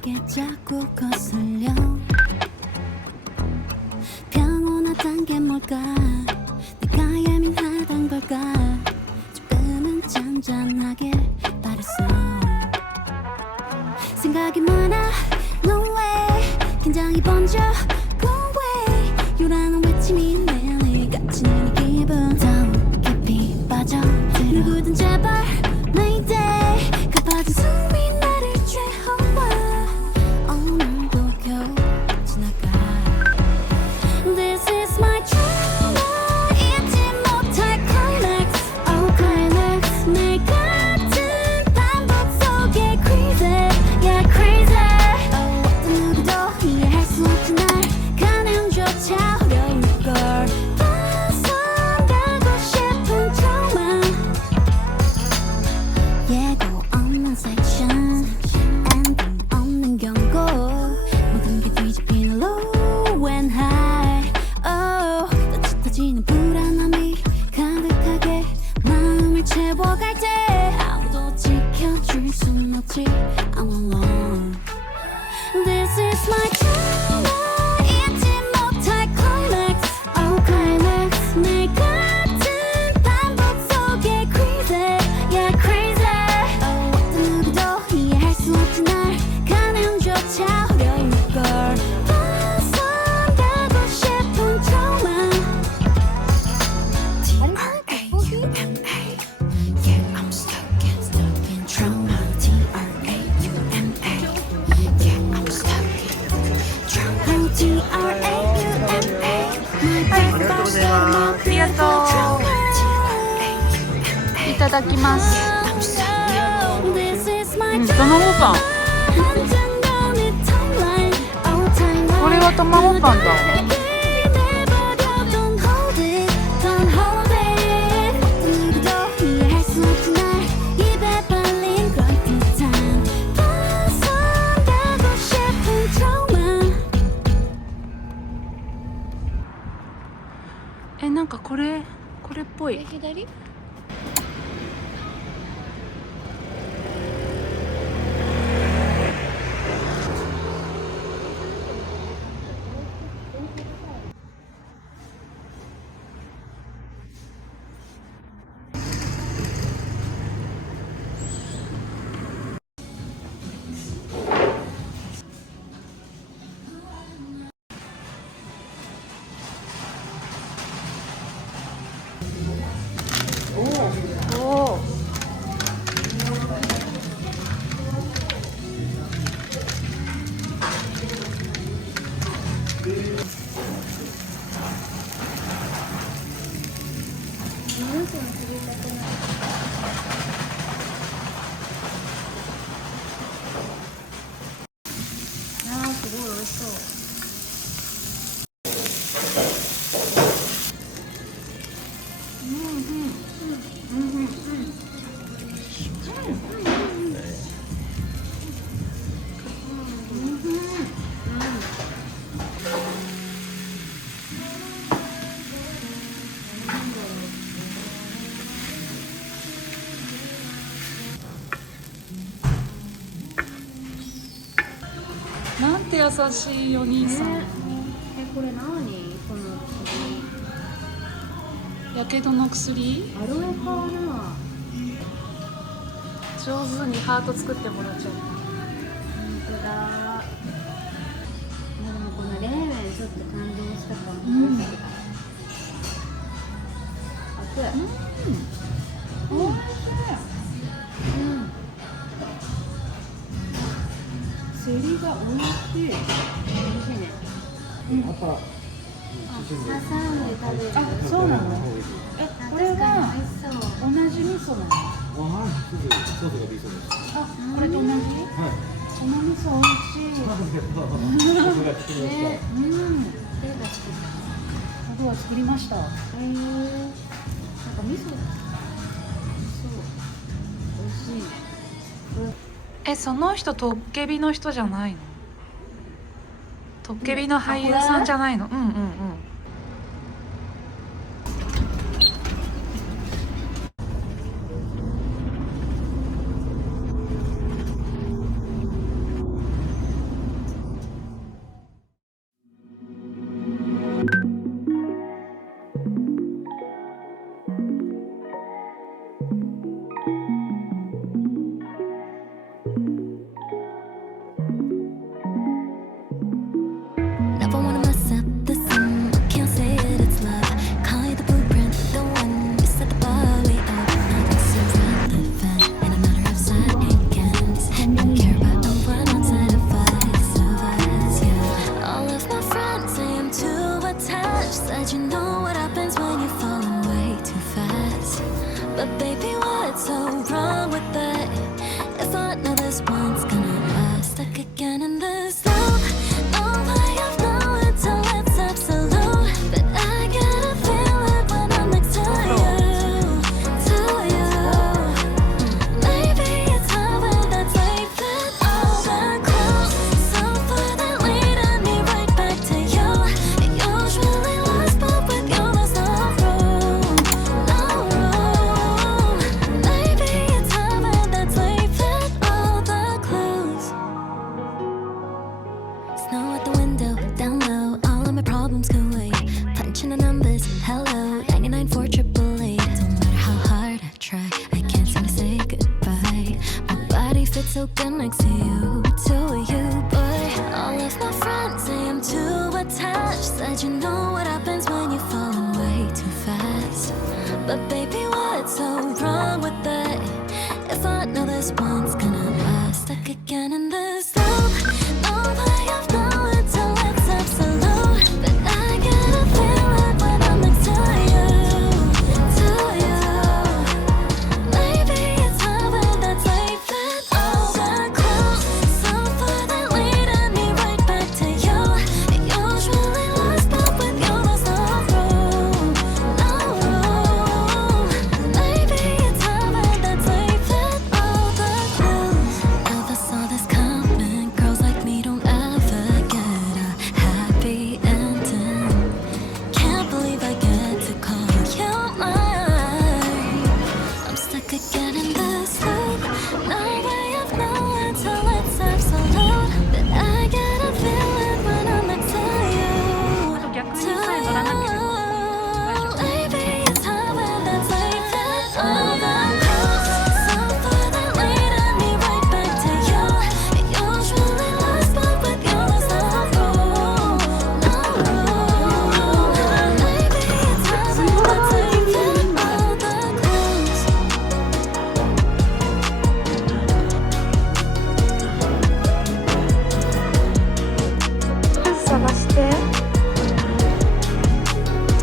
이상하게 자꾸 거슬려 평온하단 게 뭘까 내가 예민하단 걸까 조금은 잔잔하게 바랬어 생각이 많아 no way 긴장이 번져 go away 요란한 외침이 내리같이 이 기분 더 깊이 빠져들어 누구든 제발 Mayday 가빠진 숨이 나를 죄어와 오늘도 겨우 지나가 This is my trauma 잊지 못할 climax Oh climax 내 같은 반복 속에 crazy Yeah crazy Oh 어떤 누구도 이해할 수 없지 날 가능조차 어려울 걸 벗어나고 싶은 trauma 예고 없는 섹션 엔딩 없는 경고 모든 게 뒤집히는 low and high oh 또 짙어지는 불안함이 가득하게 마음을 채워갈 때 아무도 지켜줄 순 없지 I'm alone This is my trauma 잊지 못할 climax Oh climax 내 같은 반복 속에 crazy Yeah crazy Oh 어떤 누구도 이해할 수 없지 날 가능조차 어려울 걸 벗어나고 싶은 trauma T-R-A-U-M-A Yeah I'm stuck in trauma T-R-A-U-M-A Yeah I'm stuck in trauma T-R-A-U-M-A ありがとうございます。ありがとう。いただきます。卵パン。これは卵パンだ。なんかこれっぽい。左？おお。すごい美味しそう。なんて優しいお兄さん。これ何？このやけどの薬？アロエかな。上手にハート作ってもらっちゃう。本当だ。でもこの冷麺ちょっと感動したかも。熱い。おいしい。セリが美味しい。美味しいね。挟んで食べる。あ、そうなの？これは同じ味噌なの。ソースが味噌です。あ、これと同じ？はい。この味噌美味しい。僕が作りました。僕は作りました。なんか味噌。美味しいね。その人トッケビの人じゃないの？トッケビの俳優さんじゃないの？うんうんうん。stuck again in this loop. No way of knowing till it's absolute. But I get a feeling when I'm next to you, to you. Maybe it's heaven that's leaving all the clues. So far that leading me right back to you. It usually lasts, but with you there's no room, no room. Maybe it's heaven that's leaving all the clues. Snow at the window, down low, all of my problems go away. Punching the numbers, hello, 99 for triple eight. Don't matter how hard I try, I can't seem to say goodbye. My body fits so good next to you, But all of my friends say I'm too attached. Said you know what happens when you're falling way too fast. But baby, what's so wrong with that? If I know this one's gonna last, stuck again in this loop. No way of knowing till it's absolute. But I get a feeling when I'm next to you, to you. Maybe it's heaven that's leaving all the clues. So far that leading me right back to you. It usually lasts, but with you there's no room, no room. Maybe it's heaven that's leaving all the clues. Never saw this coming. Girls like me don't ever get a happy ending. Can't believe I get to call you mine. I'm stuck again in this loop. No way of knowing till it's absolute. But I get a feeling when I'm next to you, 逆に to さえ乗らなければ you. Maybe it's heaven that's leaving all the clues. So far that leading me right back to you. It usually lasts, but with you there's no room, no room. Maybe it's heaven that's leaving all the clues. 探して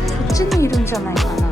こっちにいるんじゃないかな。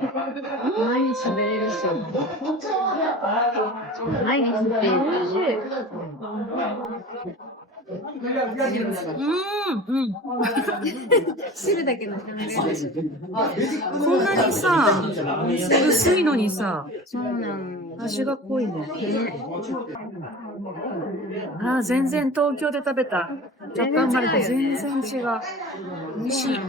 毎日食べれるし。毎日食べれる。美味しい。汁だけの感じ。こんなにさ、薄いのにさ、そうなの。味が濃いね。あー、全然東京で食べた若干までと全然違う。美味しい。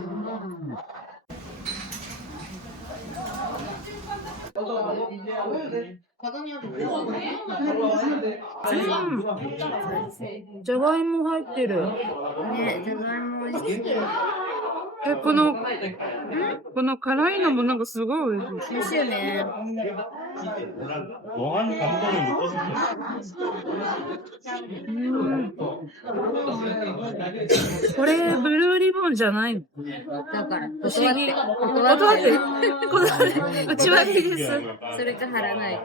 じゃがいも入ってる。ね、じゃがいも美味しい。この辛いのもなんかすごい美味しい。美味しいよね。ご飯食べるのにこれブルーリボンじゃないの？だから、不思議。断って。うちはぎです。それか貼らないか。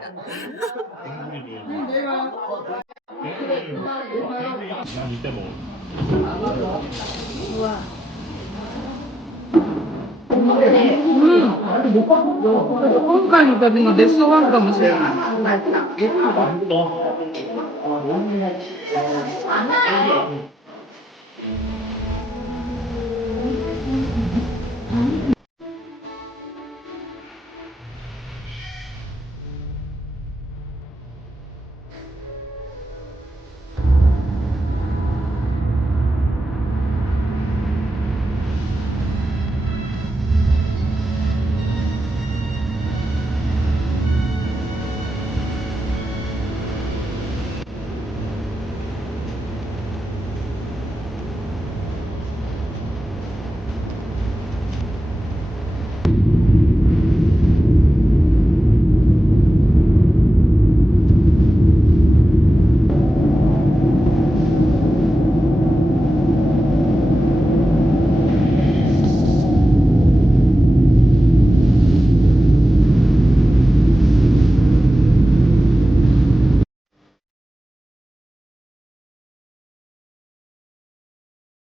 何でも今回の旅のベストワンかもしれない。